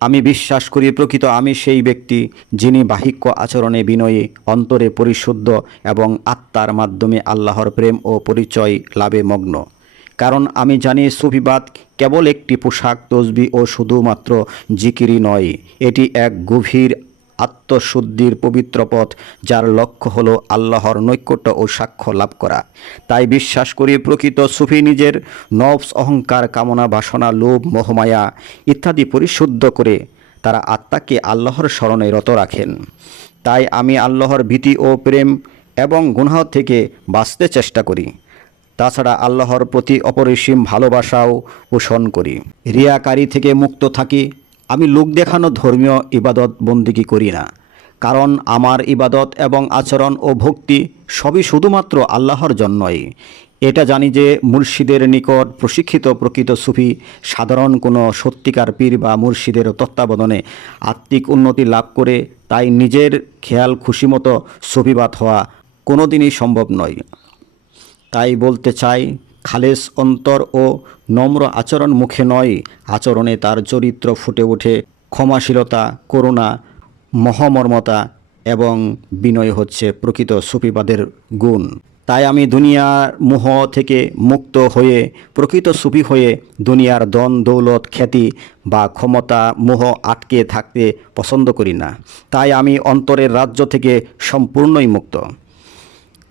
আমি বিশ্বাস করি প্রকৃত আমি সেই ব্যক্তি যিনি বাহিক্য আচরণে বিনয়ী, অন্তরে পরিশুদ্ধ এবং আত্মার মাধ্যমে আল্লাহর প্রেম ও পরিচয় লাভে মগ্ন। কারণ আমি জানি সুফিবাদ কেবল একটি পোশাক, তসবি ও শুধুমাত্র জিকিরই নয়, এটি এক গভীর আত্মশুদ্ধির পবিত্র পথ, যার লক্ষ্য হলো আল্লাহর নৈকট্য ও সাক্ষ্য লাভ করা। তাই বিশ্বাস করি প্রকৃত সুফি নিজের নফস, অহংকার, কামনা, বাসনা, লোভ, মোহমায়া ইত্যাদি পরিশুদ্ধ করে তারা আত্মাকে আল্লাহর স্মরণে রত রাখেন। তাই আমি আল্লাহর ভীতি ও প্রেম এবং গুনাহ থেকে বাঁচতে চেষ্টা করি। তাছাড়া আল্লাহর প্রতি অপরিসীম ভালোবাসাও পোষণ করি। রিয়াকারি থেকে মুক্ত থাকি। আমি লোক দেখানো ধর্মীয় ইবাদত বন্দিগি করি না, কারণ আমার ইবাদত এবং আচরণ ও ভক্তি সবই শুধুমাত্র আল্লাহর জন্যই। এটা জানি যে মুর্শিদের নিকট প্রশিক্ষিত প্রকৃত সুফি সাধারণ কোনো সত্যিকার পীর বা মুর্শিদের তত্ত্বাবধানে আত্মিক উন্নতি লাভ করে, তাই নিজের খেয়াল খুশিমতো সুফিবাদ হওয়া কোনোদিনই সম্ভব নয়। তাই বলতে চাই, খালেস অন্তর ও নম্র আচরণ মুখে নয়, আচরণে তার চরিত্র ফুটে ওঠে। ক্ষমাশীলতা, করুণা, মহমর্মতা এবং বিনয় হচ্ছে প্রকৃত সুফিবাদের গুণ। তাই আমি দুনিয়ার মোহ থেকে মুক্ত হয়ে প্রকৃত সুফি হয়ে দুনিয়ার ধন, দৌলত, খ্যাতি বা ক্ষমতা মোহ আটকে থাকতে পছন্দ করি না। তাই আমি অন্তরের রাজ্য থেকে সম্পূর্ণই মুক্ত।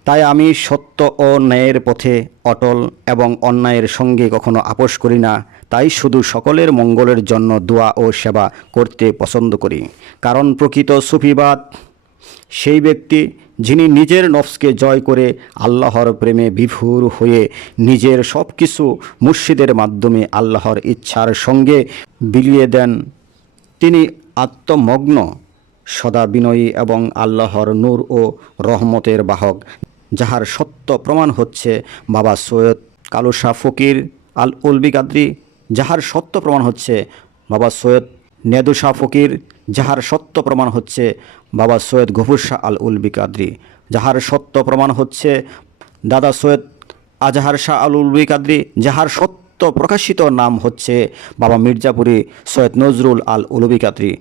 তাই আমি সত্য ও ন্যায়ের পথে অটল এবং অন্যায়ের সঙ্গে কখনো আপোষ করি না। তাই শুধু সকলের মঙ্গলের জন্য দোয়া ও সেবা করতে পছন্দ করি। কারণ প্রকৃত সুফিবাদ সেই ব্যক্তি যিনি নিজের নফসকে জয় করে আল্লাহর প্রেমে বিভোর হয়ে নিজের সব কিছু মুর্শিদের মাধ্যমে আল্লাহর ইচ্ছার সঙ্গে বিলিয়ে দেন। তিনি আত্মমগ্ন, সদা বিনয়ী এবং আল্লাহর নূর ও রহমতের বাহক, যাহার সত্য প্রমাণ হচ্ছে বাবা সৈয়দ কালু শাহ ফকির আল উলবি কাদরি, যাহার সত্য প্রমাণ হচ্ছে বাবা সৈয়দ নেদু শাহ ফকির, যাহার সত্য প্রমাণ হচ্ছে বাবা সৈয়দ গফুর শাহ আল উলবি কাদরি, যাহার সত্য প্রমাণ হচ্ছে দাদা সৈয়দ আজহার শাহ আল উলবি কাদরি, যাহার সত্য প্রকাশিত নাম হচ্ছে বাবা মির্জাপুরী সৈয়দ নজরুল আল উলবি কাদরি।